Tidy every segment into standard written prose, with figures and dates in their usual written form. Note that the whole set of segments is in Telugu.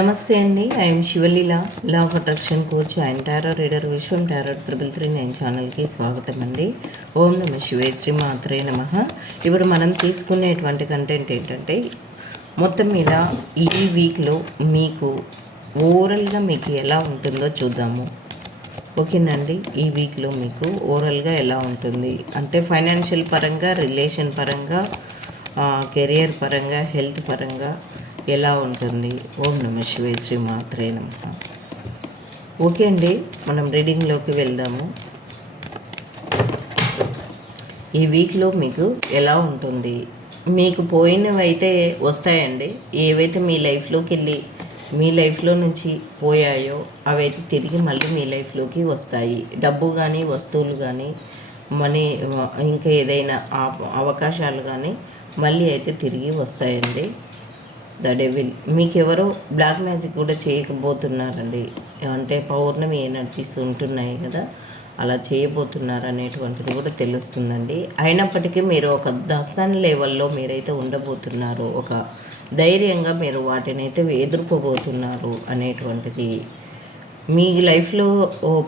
నమస్తే అండి. I'm Sivaleela, law of attraction coach and tarot reader. Vishwam tarot 339 ఛానల్కి స్వాగతం అండి. ఓం నమ శివే, శ్రీ మాత్రే నమః. ఇప్పుడు మనం తీసుకునేటువంటి కంటెంట్ ఏంటంటే, మొత్తం మీద ఈ వీక్లో మీకు ఓవరాల్గా మీకు ఎలా ఉంటుందో చూద్దాము. ఓకేనండి. ఈ వీక్లో మీకు ఓవరాల్గా ఎలా ఉంటుంది అంటే, ఫైనాన్షియల్ పరంగా, రిలేషన్ పరంగా, కెరియర్ పరంగా, హెల్త్ పరంగా ఎలా ఉంటుంది. ఓం నమ శివాయ, శ్రీ మాత్రే నమః. ఓకే అండి, మనం రీడింగ్లోకి వెళ్దాము. ఈ వీక్లో మీకు ఎలా ఉంటుంది, మీకు పోయినవి అయితే వస్తాయండి. ఏవైతే మీ లైఫ్లోకి వెళ్ళి మీ లైఫ్లో నుంచి పోయాయో అవైతే తిరిగి మళ్ళీ మీ లైఫ్లోకి వస్తాయి. డబ్బు కానీ, వస్తువులు కానీ, మనీ, ఇంకా ఏదైనా అవకాశాలు కానీ మళ్ళీ అయితే తిరిగి వస్తాయండి. ద డెవిల్ మీకు ఎవరో బ్లాక్ మ్యాజిక్ కూడా చేయకపోతున్నారండి. అంటే పౌర్ణమి ఎనర్జీస్ ఉంటున్నాయి కదా, అలా చేయబోతున్నారు అనేటువంటిది కూడా తెలుస్తుందండి. అయినప్పటికీ మీరు ఒక దర్శన లెవెల్లో మీరైతే ఉండబోతున్నారు. ఒక ధైర్యంగా మీరు వాటిని అయితే ఎదుర్కోబోతున్నారు అనేటువంటిది. మీ లైఫ్లో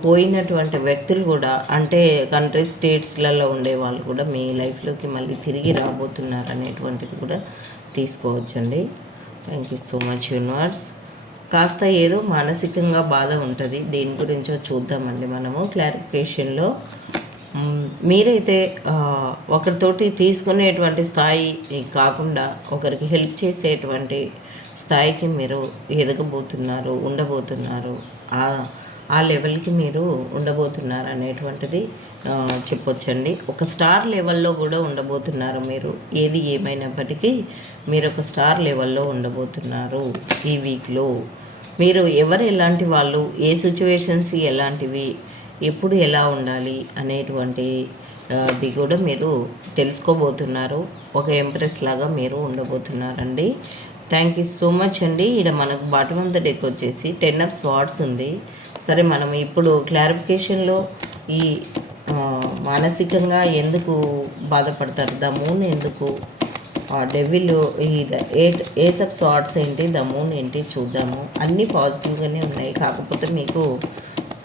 పోయినటువంటి వ్యక్తులు కూడా, అంటే కంట్రీ స్టేట్స్లలో ఉండే వాళ్ళు కూడా మీ లైఫ్లోకి మళ్ళీ తిరిగి రాబోతున్నారు అనేటువంటిది కూడా తీసుకోవచ్చండి. Thank you so much universe. కాస్త ఏదో మానసికంగా బాధ ఉంటుంది, దేని గురించో చూద్దామండి మనము క్లారిఫికేషన్లో. మీరైతే ఒకరితోటి తీసుకునేటువంటి స్థాయి కాకుండా ఒకరికి హెల్ప్ చేసేటువంటి స్థాయికి మీరు ఎదగబోతున్నారు, ఉండబోతున్నారు. ఆ లెవెల్కి మీరు ఉండబోతున్నారు అనేటువంటిది చెప్పొచ్చండి. ఒక స్టార్ లెవెల్లో కూడా ఉండబోతున్నారు మీరు. ఏది ఏమైనప్పటికీ మీరు ఒక స్టార్ లెవెల్లో ఉండబోతున్నారు ఈ వీక్లో. మీరు ఎవరు ఎలాంటి వాళ్ళు, ఏ సిచ్యువేషన్స్ ఎలాంటివి, ఎప్పుడు ఎలా ఉండాలి అనేటువంటి అది కూడా మీరు తెలుసుకోబోతున్నారు. ఒక ఎంప్రెస్ లాగా మీరు ఉండబోతున్నారండి. థ్యాంక్ యూ సో మచ్ అండి. ఇక్కడ మనకు బాటమ్ ఆఫ్ ద డెక్ వచ్చేసి 10 ఆఫ్ స్వార్డ్స్ ఉంది. సరే, మనం ఇప్పుడు క్లారిఫికేషన్లో ఈ మానసికంగా ఎందుకు బాధపడతారు, ద మూన్ ఎందుకు, డెవిల్, ఈ ఏస్ ఆఫ్ స్వార్డ్స్ ఏంటి, ద మూన్ ఏంటి చూద్దాము. అన్నీ పాజిటివ్గానే ఉన్నాయి. కాకపోతే మీకు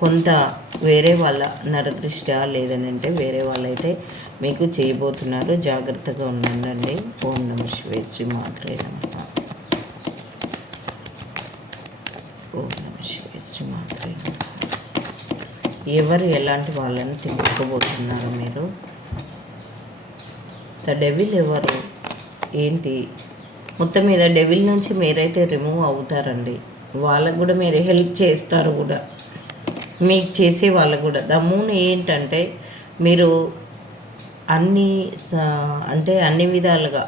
కొంత వేరే వాళ్ళ నరదృష్ట లేదనంటే వేరే వాళ్ళైతే మీకు చేయబోతున్నారు. జాగ్రత్తగా ఉండండి. ఓం నమ శివాయ, శ్రీ మాత్రే నమః. ఓం నమ శివాయ, శ్రీ మాత్రే నమః. ఎవరు ఎలాంటి వాళ్ళని తెలుసుకోబోతున్నారు మీరు. ద డెవిల్ ఎవరు ఏంటి, మొత్తం మీద డెవిల్ నుంచి మీరైతే రిమూవ్ అవుతారండి. వాళ్ళకు కూడా మీరు హెల్ప్ చేస్తారు కూడా, మీకు చేసే వాళ్ళకు కూడా. ద మూన్ ఏంటంటే, మీరు అన్ని విధాలుగా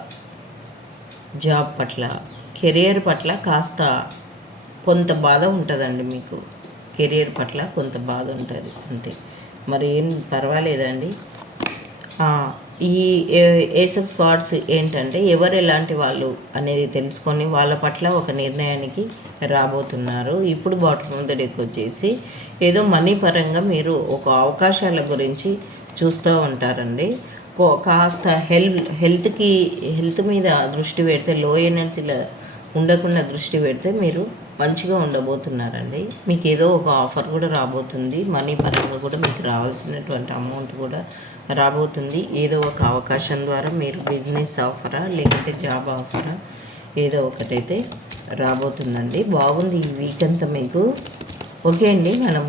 జాబ్ పట్ల, కెరియర్ పట్ల కాస్త కొంత బాధ ఉంటుందండి. మీకు కెరియర్ పట్ల కొంత బాధ ఉంటుంది అంతే, మరి ఏం పర్వాలేదండి. ఈ ఏస్ ఆఫ్ స్వార్డ్స్ ఏంటంటే, ఎవరు ఎలాంటి వాళ్ళు అనేది తెలుసుకొని వాళ్ళ పట్ల ఒక నిర్ణయానికి రాబోతున్నారు. ఇప్పుడు బాటమ్ ఆఫ్ ద డెక్ వచ్చేసి ఏదో మనీ పరంగా మీరు ఒక అవకాశాల గురించి చూస్తూ ఉంటారండి. కాస్త హెల్త్ మీద దృష్టి పెడితే, లో ఎనర్జీలో ఉండకుండా దృష్టి పెడితే మీరు మంచిగా ఉండబోతున్నారండి. మీకు ఏదో ఒక ఆఫర్ కూడా రాబోతుంది. మనీ పరంగా కూడా మీకు రావాల్సినటువంటి అమౌంట్ కూడా రాబోతుంది. ఏదో ఒక అవకాశం ద్వారా మీరు బిజినెస్ ఆఫరా లేకపోతే జాబ్ ఆఫరా ఏదో ఒకటైతే రాబోతుందండి. బాగుంది ఈ వీక్ అంతా మీకు. ఓకే అండి, మనం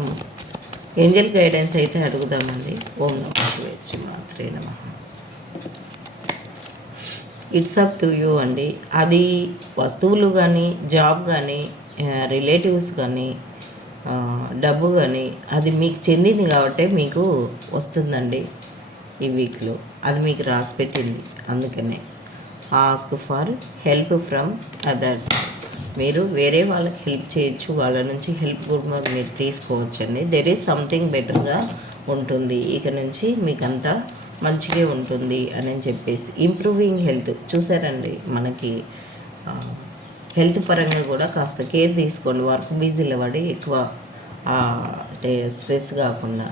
ఏంజల్ గైడెన్స్ అయితే అడుగుదామండి. ఓం నమ శివాయ, శ్రీ మాత్రే నమః. ఇట్స్ అప్ టు యూ అండి. అది వస్తువులు కానీ, జాబ్ కానీ, రిలేటివ్స్ కానీ, డబ్బు కానీ, అది మీకు చెందింది కాబట్టి మీకు వస్తుందండి ఈ వీక్లో. అది మీకు రాసి పెట్టింది. అందుకనే ask for help from others. మీరు వేరే వాళ్ళకి హెల్ప్ చేయొచ్చు, వాళ్ళ నుంచి హెల్ప్ కూడా మీరు తీసుకోవచ్చండి. దెర్ ఈజ్ సంథింగ్ బెటర్గా ఉంటుంది. ఇక నుంచి మీకు అంతా మంచిగా ఉంటుంది అని చెప్పేసి. ఇంప్రూవింగ్ హెల్త్ చూసారండి. మనకి హెల్త్ పరంగా కూడా కాస్త కేర్ తీసుకోండి. వర్క్ బిజీలో పడి ఎక్కువ స్ట్రెస్ కాకుండా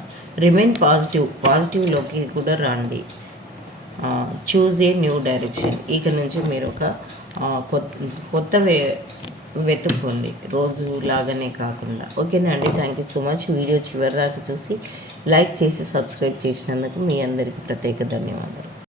రిమైన్ పాజిటివ్లోకి కూడా రండి. Choose a new direction. ఇక నుంచి మీరు ఒక కొత్త వెతుక్కోండి, రోజు లాగానే కాకుండా. ఓకేనా అండి? Thank you so much. Video చివరి దాకా చూసి లైక్ చేసి సబ్స్క్రైబ్ చేసినందుకు మీ అందరికీ ప్రత్యేక ధన్యవాదాలు.